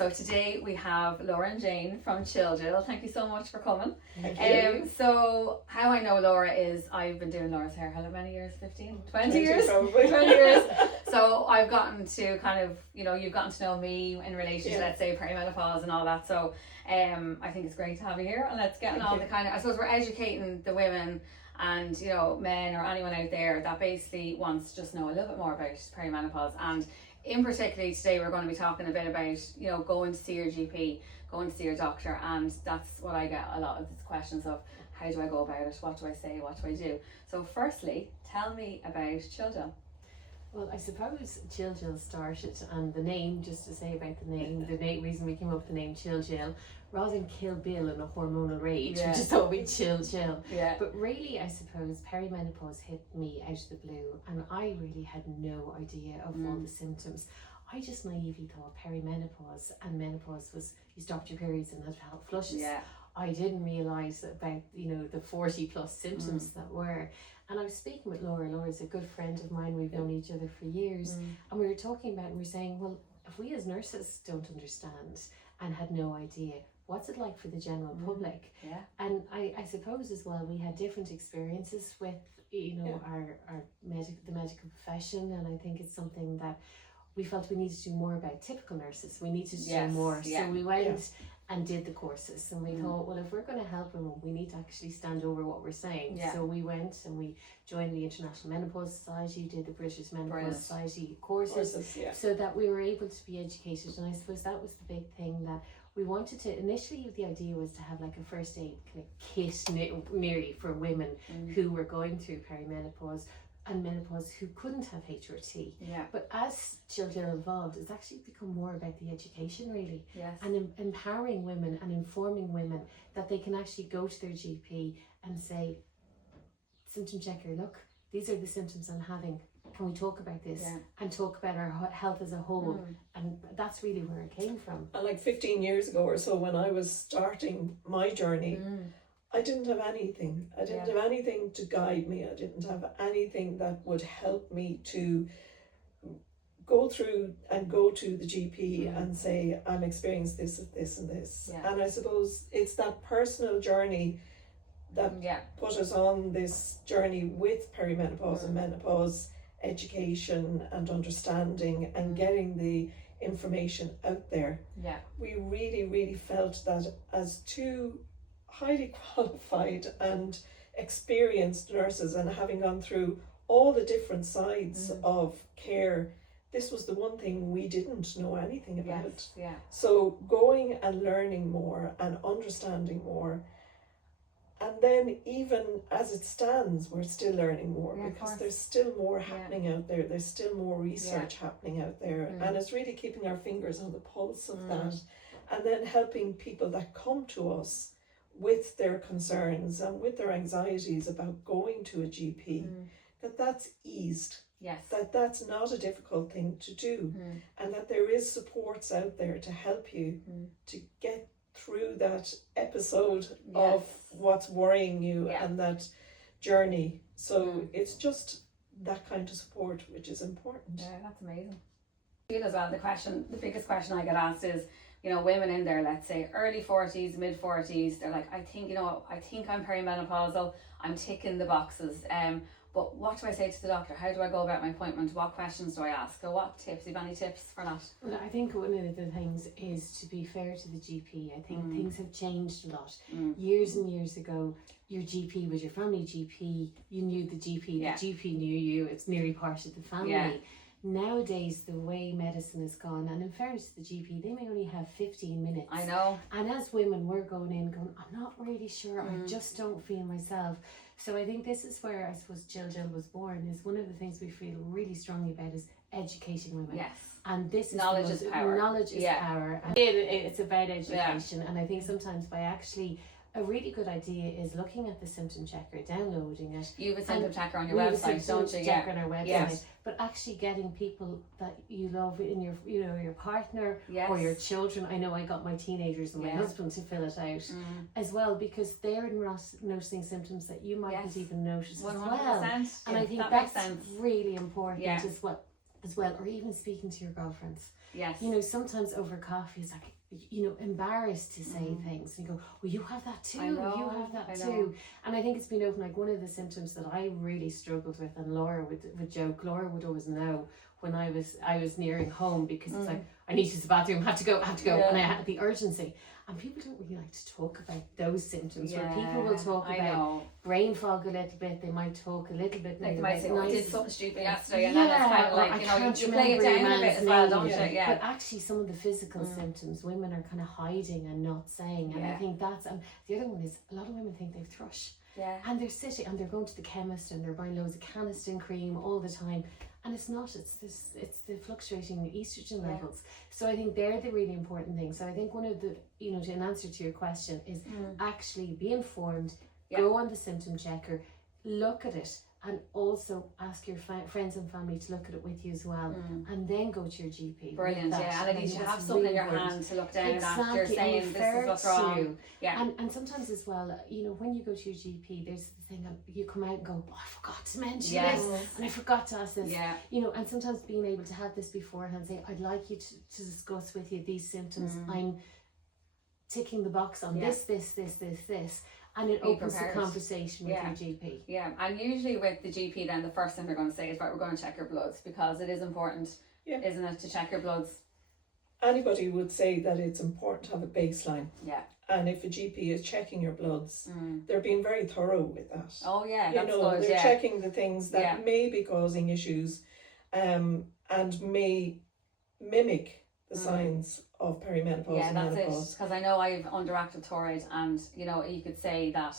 So today we have Laura and Jane from Jill. Thank you so much for coming. Thank you. So how I know Laura is I've been doing Laura's hair how many years? 15? 20 20 years? probably. 20 years. So I've gotten to kind of, you've gotten to know me in relation to, let's say, perimenopause and all that. So I think it's great to have you here, and let's get on all the kind of, I suppose we're educating the women and men or anyone out there that basically wants to just know a little bit more about perimenopause. And in particularly today we're going to be talking a bit about going to see your GP, going to see your doctor, and that's what I get a lot of these questions of: how do I go about it, what do I say, what do I do? So firstly, tell me about Jill. Well, I suppose Jill started, and the name, just to say about the name, reason we came up with the name Jill, rather than Kill Bill in a hormonal rage, we just thought we'd Jill. Yeah. But really, I suppose perimenopause hit me out of the blue, and I really had no idea of all the symptoms. I just naively thought perimenopause and menopause was you stopped your periods and had hot flushes. Yeah. I didn't realise about the 40 plus symptoms that were. And I was speaking with Laura. Laura's a good friend of mine. We've known each other for years. And we were talking about, and we were saying, well, if we as nurses don't understand and had no idea, what's it like for the general public? Yeah. And I suppose as well, we had different experiences with, the medical profession. And I think it's something that we felt we needed to do more about. Typical nurses, we needed to do more. So we went and did the courses, and we thought, well, if we're going to help women, we need to actually stand over what we're saying. So we went and we joined the International Menopause Society, did the British Menopause Society courses, so that we were able to be educated. And I suppose that was the big thing that we wanted to, initially the idea was to have like a first aid kind of kit nearly for women who were going through perimenopause and menopause who couldn't have HRT. But as Jill evolved, it's actually become more about the education really, and empowering women and informing women that they can actually go to their GP and say, symptom checker, look, these are the symptoms I'm having. Can we talk about this and talk about our health as a whole? And that's really where it came from. And like 15 years ago or so, when I was starting my journey, I didn't have anything. I didn't have anything to guide me. I didn't have anything that would help me to go through and go to the GP and say, I'm experiencing this and this. And I suppose it's that personal journey that put us on this journey with perimenopause and menopause education and understanding and getting the information out there. We really, really felt that as two highly qualified and experienced nurses, and having gone through all the different sides of care, this was the one thing we didn't know anything about. So going and learning more and understanding more, and then even as it stands, we're still learning more because there's still more happening out there. There's still more research happening out there, and it's really keeping our fingers on the pulse of that, and then helping people that come to us with their concerns and with their anxieties about going to a GP, that's eased. That's not a difficult thing to do, and that there is supports out there to help you to get through that episode of what's worrying you and that journey. So it's just that kind of support which is important. Yeah, that's amazing. As well, the biggest question I get asked is, women in their, let's say, early 40s, mid 40s, they're like, I think I'm perimenopausal, I'm ticking the boxes, but what do I say to the doctor? How do I go about my appointment? What questions do I ask? So what tips? Do you have any tips for that? Well, I think one of the things is to be fair to the GP. I think things have changed a lot. Years and years ago, your GP was your family GP. You knew the GP. The GP knew you. It's nearly part of the family. Nowadays, the way medicine has gone, and in fairness to the GP, they may only have 15 minutes. I know. And as women, we're going, I'm not really sure, I just don't feel myself. So I think this is where I suppose Jill was born, is one of the things we feel really strongly about is educating women. Yes. And this is knowledge is power. Knowledge is power. And it's about education. And I think sometimes by actually, a really good idea is looking at the symptom checker, downloading it. You have a symptom checker on your website, don't you? Checker on our website. But actually getting people that you love in your, your partner or your children. I know I got my teenagers and my husband to fill it out as well, because they're noticing symptoms that you mightn't even notice 100%. as well. And I think that's really important as well, or even speaking to your girlfriends. Yes. You know, sometimes over coffee it's like, you know, embarrassed to say things. And you go, well, you have that too. You have that too. And I think it's been open, like one of the symptoms that I really struggled with, and Laura would joke, Laura would always know when I was nearing home, because it's like, I need to use the bathroom, have to go, and I had the urgency. And people don't really like to talk about those symptoms. Where people will talk about brain fog a little bit, they might talk a little bit, like they might say, I did something stupid yesterday, and yeah, then it's kind of like, you know, you play it down a bit as well, don't you? Yeah. But actually some of the physical symptoms women are kind of hiding and not saying, and I think that's, and the other one is a lot of women think they've thrush. Yeah. And they're sitting and they're going to the chemist and they're buying loads of Canesten cream all the time, and it's not, it's the fluctuating estrogen levels. So I think they're the really important things. So I think one of the, you know, in answer to your question is actually be informed, go on the symptom checker, look at it, and also ask your friends and family to look at it with you as well, and then go to your GP. Brilliant, yeah, and at least you have something in your hand to look down at. You're saying this is what's wrong. Yeah, and sometimes as well, you know, when you go to your GP, there's the thing, you come out and go, oh, I forgot to mention this, and I forgot to ask this. Yeah, you know, and sometimes being able to have this beforehand, say, I'd like you to discuss with you these symptoms. I'm ticking the box on this. And it opens the conversation with your GP. Yeah, and usually with the GP, then the first thing they're going to say is, right, we're going to check your bloods, because it is important, isn't it, to check your bloods? Anybody would say that it's important to have a baseline. Yeah. And if a GP is checking your bloods, they're being very thorough with that. Oh yeah, that's good. They're checking the things that may be causing issues, and may mimic the signs of perimenopause and menopause. That's it. Because I know I've underactive thyroid, and you know, you could say that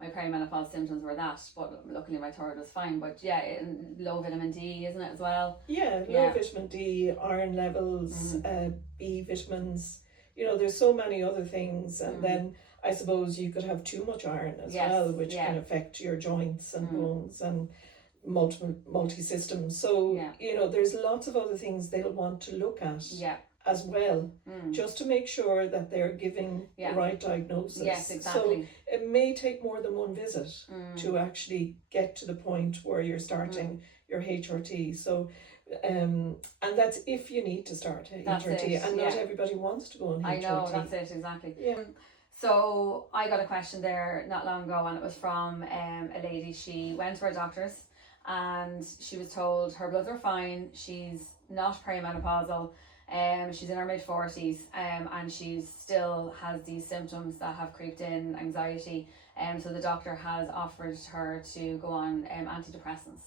my perimenopause symptoms were that, but luckily my thyroid was fine. But low vitamin D, isn't it, as well? Yeah, low vitamin D, iron levels, B vitamins. You know, there's so many other things, and then I suppose you could have too much iron as well, which can affect your joints and bones and multi-systems. So you know, there's lots of other things they'll want to look at as well, just to make sure that they're giving the right diagnosis. Yes, exactly. So it may take more than one visit to actually get to the point where you're starting your HRT. So and that's if you need to start HRT, and not everybody wants to go on HRT. I know, that's it, exactly. So I got a question there not long ago, and it was from a lady. She went to her doctor's and she was told her bloods are fine, she's not perimenopausal, she's in her mid-40s, and she still has these symptoms that have creeped in, anxiety, so the doctor has offered her to go on antidepressants.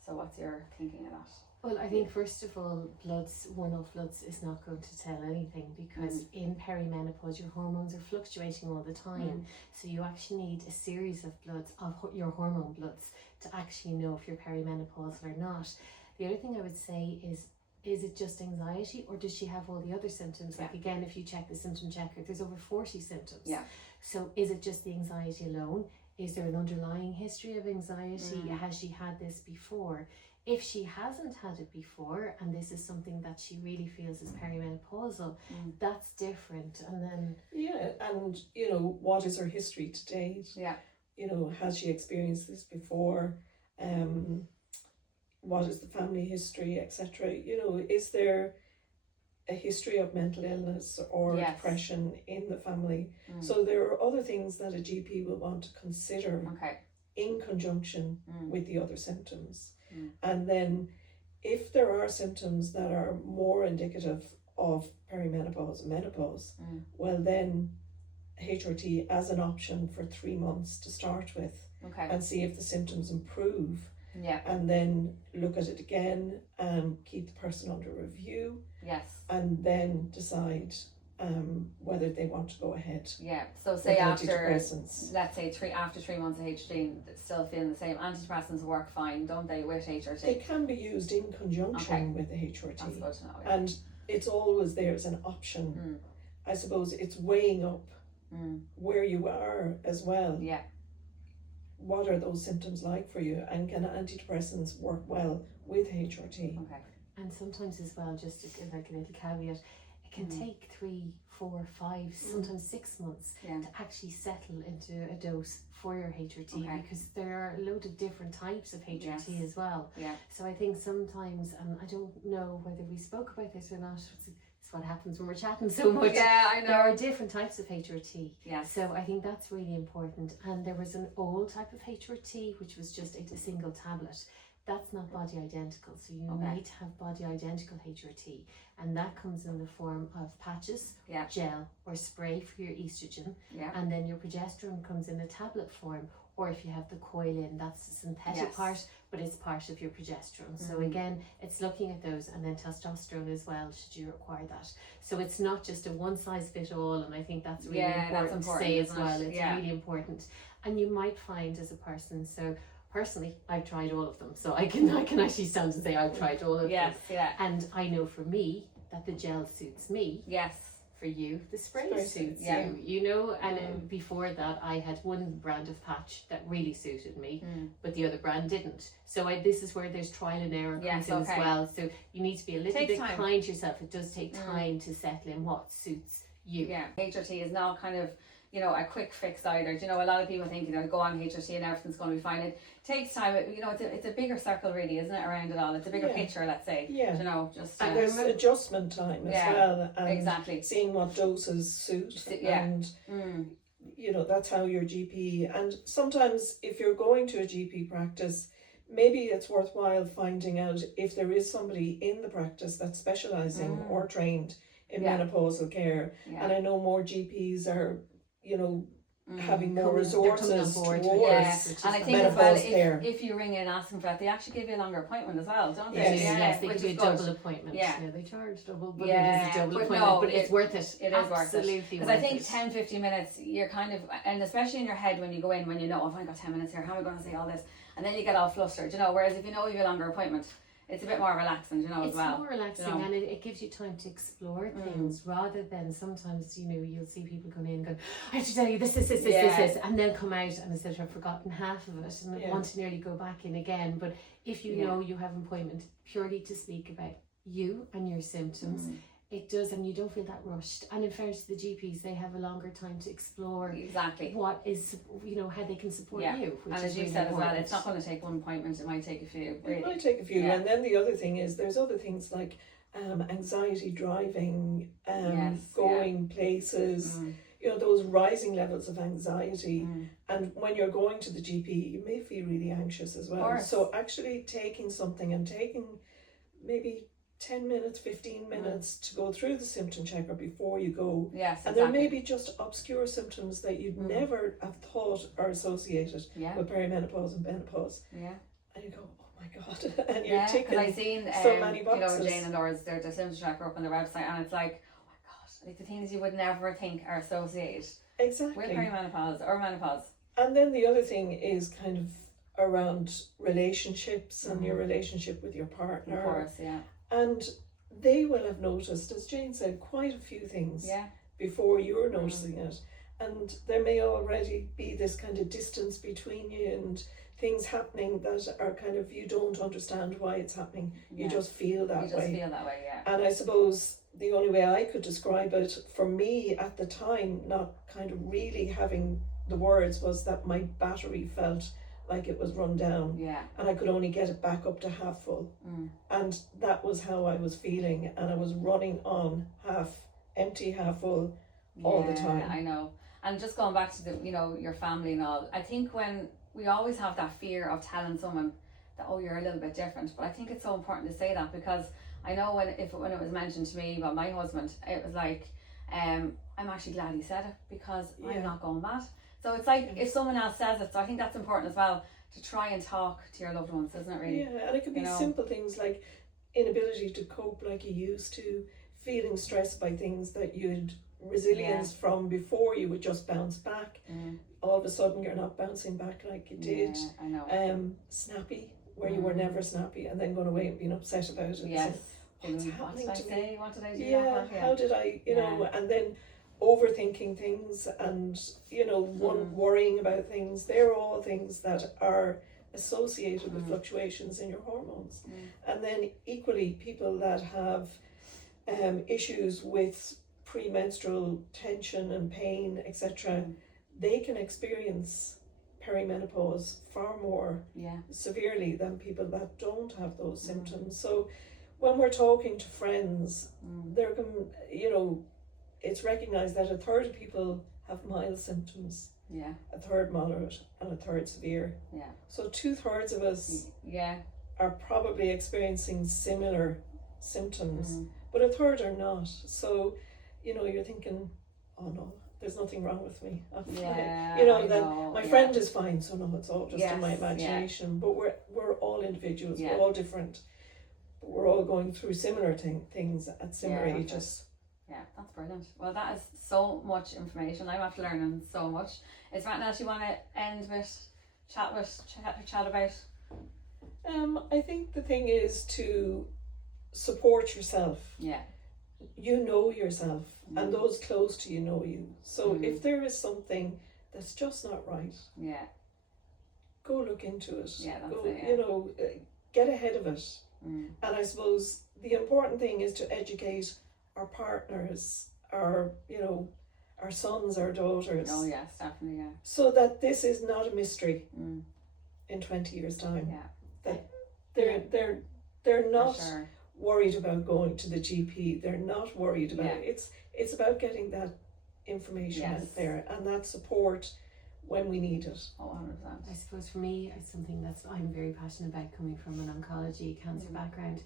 So what's your thinking of that? Well, I think first of all, one-off bloods is not going to tell anything, because in perimenopause your hormones are fluctuating all the time. So you actually need a series of bloods, of your hormone bloods, to actually know if you're perimenopausal or not. The other thing I would say is it just anxiety, or does she have all the other symptoms? Like again, if you check the symptom checker, there's over 40 symptoms. So is it just the anxiety alone? Is there an underlying history of anxiety? Has she had this before? If she hasn't had it before, and this is something that she really feels is perimenopausal, that's different. And then and you know, what is her history to date? You know, has she experienced this before? What is the family history, etc.? You know, is there a history of mental illness or depression in the family? So there are other things that a GP will want to consider in conjunction with the other symptoms. And then if there are symptoms that are more indicative of perimenopause and menopause, well then HRT as an option for 3 months to start with, and see if the symptoms improve, and then look at it again and keep the person under review, and then decide whether they want to go ahead. So say after, let's say after 3 months of HRT, still feeling the same, antidepressants work fine, don't they, with HRT? They can be used in conjunction with the HRT. That's good to know, and it's always there as an option. I suppose it's weighing up where you are as well. What are those symptoms like for you, and can antidepressants work well with HRT? And sometimes as well, just to give like a little caveat, it can take 3, 4, 5, sometimes 6 months to actually settle into a dose for your HRT, because there are a load of different types of HRT as well. So I think sometimes, I don't know whether we spoke about this or not, It's what happens when we're chatting so much. Yeah, I know. There are different types of HRT. Yes. So I think that's really important. And there was an old type of HRT, which was just a single tablet. That's not body identical. So you need to have body identical HRT. And that comes in the form of patches, gel, or spray for your estrogen. Yeah. And then your progesterone comes in a tablet form. Or if you have the coil in, that's the synthetic part, but it's part of your progesterone. So again, it's looking at those, and then testosterone as well, should you require that. So it's not just a one size fit all, and I think that's really important to say as well. It's really important. And you might find as a person, so personally, I've tried all of them. So I can actually stand and say I've tried all of them. Yes, yeah. And I know for me that the gel suits me. Yes. For you, the spray suits you, you know, and before that I had one brand of patch that really suited me, but the other brand didn't. So this is where there's trial and error comes in as well. So you need to be a little bit kind to yourself. It does take time to settle in what suits you. Yeah, HRT is not kind of, you know, a quick fix either. You know, a lot of people think, you know, go on HRT and everything's going to be fine. It takes time. You know, it's a bigger circle really, isn't it, around it all? It's a bigger picture, let's say. Yeah. You know, just and there's adjustment time as well. And exactly. Seeing what doses suit. And you know, that's how your GP. And sometimes if you're going to a GP practice, maybe it's worthwhile finding out if there is somebody in the practice that's specialising or trained in menopausal care. And I know more GPs are, you know, having more resources towards and I think as well, if you ring in asking for that, they actually give you a longer appointment as well, don't they? Yes, they give you a double appointment. Yeah, they charge double, but it is a double appointment, but it's worth it. It is worth it. Because I think 10-15 minutes, you're kind of, and especially in your head when you go in, when you know, I've only got 10 minutes here, how am I going to say all this? And then you get all flustered, you know, whereas if you know you have a longer appointment, it's a bit more relaxing, you know, as well. It's more relaxing, you know? And it gives you time to explore things rather than sometimes, you know, you'll see people come in and go, I have to tell you this, and then come out and instead have forgotten half of it and want to nearly go back in again. But if you know you have an appointment purely to speak about you and your symptoms, it does, and you don't feel that rushed. And in fairness to the GPs, they have a longer time to explore what is, you know, how they can said you, which and is as you really said important. as well, it's not going to take one appointment, it might take a few. Really. It might take a few, and then the other thing is there's other things like anxiety driving, going places, you know, those rising levels of anxiety. And when you're going to the GP, you may feel really anxious as well. So actually taking something and taking maybe 10 minutes, 15 minutes to go through the symptom checker before you go. Yes, and there may be just obscure symptoms that you'd never have thought are associated with perimenopause and menopause. Yeah. And you go, oh my God. And you're ticking I've seen, so many boxes. You know, Jane and Laura's, their symptom checker up on their website, and it's like, oh my God, like the things you would never think are associated with perimenopause or menopause. And then the other thing is kind of around relationships and your relationship with your partner. Of course, yeah. And they will have noticed, as Jane said, quite a few things before you're noticing it. And there may already be this kind of distance between you and things happening that are kind of, you don't understand why it's happening. You just feel that way. And I suppose the only way I could describe it for me at the time, not kind of really having the words, was that my battery felt like it was run down, and I could only get it back up to half full, and that was how I was feeling, and I was running on half empty, half full all the time. I know. And just going back to the, you know, your family and all, I think when we always have that fear of telling someone that, oh, you're a little bit different, but I think it's so important to say that, because I know when it was mentioned to me about my husband, it was like, I'm actually glad he said it, because I'm not going mad. So it's like if someone else says it, so I think that's important as well, to try and talk to your loved ones, isn't it really? Yeah, and it could be simple things like inability to cope like you used to, feeling stressed by things that you had resilience from before, you would just bounce back. All of a sudden you're not bouncing back like you did. I know. Snappy, where you were never snappy, and then going away and being upset about it. Yes. What's happening to me? What did I do? Yeah, how did I, you know, and then overthinking things and, you know, worrying about things. They're all things that are associated with fluctuations in your hormones. And then equally, people that have issues with premenstrual tension and pain, etc., they can experience perimenopause far more severely than people that don't have those symptoms. So when we're talking to friends, there can, it's recognised that a third of people have mild symptoms, a third moderate, and a third severe. So 2/3 of us are probably experiencing similar symptoms, but a third are not. So, you're thinking, oh no, there's nothing wrong with me. My friend is fine, so no, it's all just in my imagination. But we're all individuals, we're all different, but we're all going through similar things at similar ages. Yeah, that's brilliant. Well, that is so much information. I'm after learning so much. Is there anything else you want to end with, chat about? I think the thing is to support yourself. You know yourself, and those close to you know you. So if there is something that's just not right, go look into it. Get ahead of it. And I suppose the important thing is to educate our partners, our sons, our daughters. Oh yes, definitely, So that this is not a mystery in 20 years' time. That they're not worried about going to the GP. They're not worried about it. It's about getting that information out there and that support when we need it. 100%. I suppose for me, it's something that I'm very passionate about, coming from an oncology cancer background.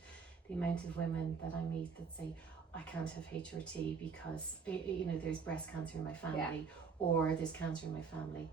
The amount of women that I meet that say, I can't have HRT because there's breast cancer in my family, or there's cancer in my family.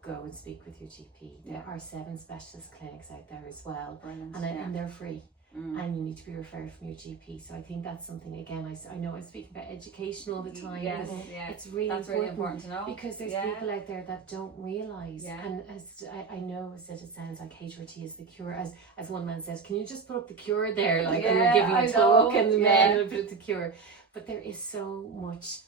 Go and speak with your GP. There are 7 specialist clinics out there as well. Brilliant. And they're free. And you need to be referred from your GP. So I think that's something, again, I know I'm speaking about education all the time. Yes, it's really that's really important to know, because there's people out there that don't realise. And as I know that it sounds like HRT is the cure. As one man says, can you just put up the cure there? Like when you're giving a talk and the men will put up the cure. But there is so much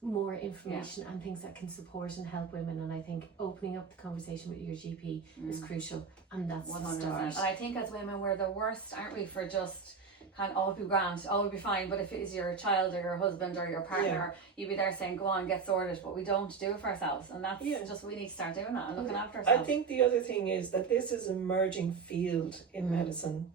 more information and things that can support and help women, and I think opening up the conversation with your GP is crucial, and that's 100%. The start. And I think as women we're the worst, aren't we, for just kind of, all be grand, all will be fine, but if it is your child or your husband or your partner, you'd be there saying go on, get sorted, but we don't do it for ourselves, and that's just, we need to start doing that and looking after ourselves. I think the other thing is that this is an emerging field in medicine.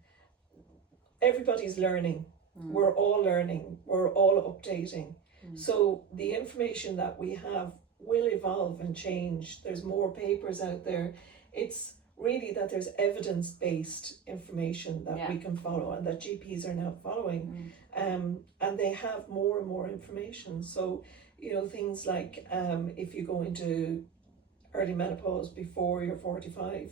Everybody's learning. We're all learning, we're all updating. So the information that we have will evolve and change. There's more papers out there. It's really that there's evidence-based information that we can follow, and that GPs are now following. And they have more and more information. So, things like if you go into early menopause before you're 45,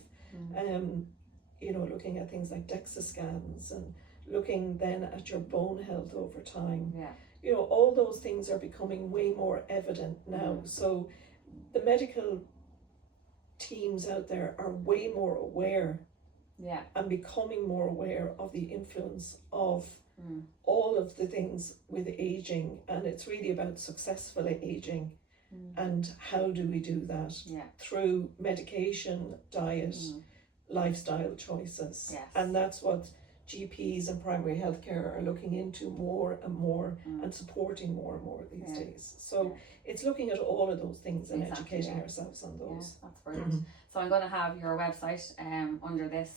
looking at things like DEXA scans and looking then at your bone health over time. All those things are becoming way more evident now. So the medical teams out there are way more aware and becoming more aware of the influence of all of the things with aging, and it's really about successful aging. And how do we do that? Through medication, diet, lifestyle choices. And that's what GPs and primary healthcare are looking into more and more and supporting more and more these days. So it's looking at all of those things and educating ourselves on those. That's brilliant. So I'm going to have your website under this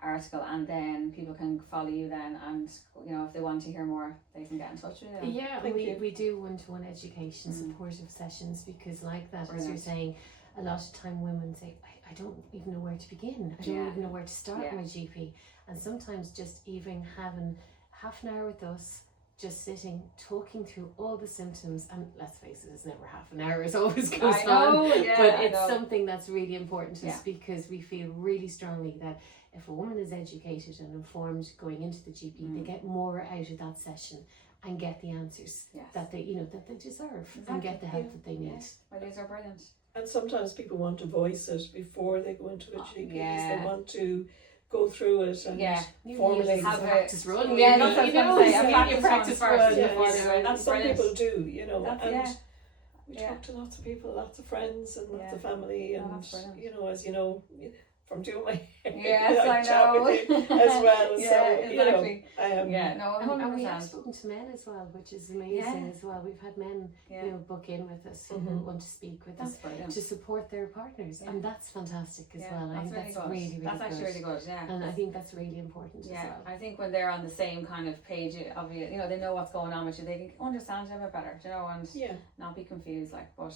article, and then people can follow you then, and if they want to hear more, they can get in touch with you. We do one-to-one education supportive sessions, because like that, as you're saying, a lot of time women say, I don't even know where to begin. I don't even know where to start my GP. And sometimes just even having half an hour with us, just sitting, talking through all the symptoms, and let's face it, it's never half an hour, it always goes on. But it's something that's really important to us, because we feel really strongly that if a woman is educated and informed going into the GP, they get more out of that session and get the answers that they that they deserve, and get the help that they need. Well, these are brilliant. And sometimes people want to voice it before they go into a GP. They want to go through it and formulate have a practice run. That's what I was practice run. Some people do, and we talk to lots of people, lots of friends and lots of family, and as you know, from doing my hair. Yes, I chat know. with you as well. Yeah, so, exactly. yeah, no, And we have 100%. spoken to men as well, which is amazing as well. We've had men, book in with us who want to speak with us brilliant. to support their partners, and that's fantastic as well. I think that's good. really That's actually really good. Yeah, and I think that's really important as well. I think when they're on the same kind of page of you, they know what's going on with you. They can understand you a bit better, and not be confused. But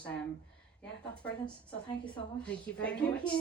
that's brilliant. So thank you so much. Thank you very much.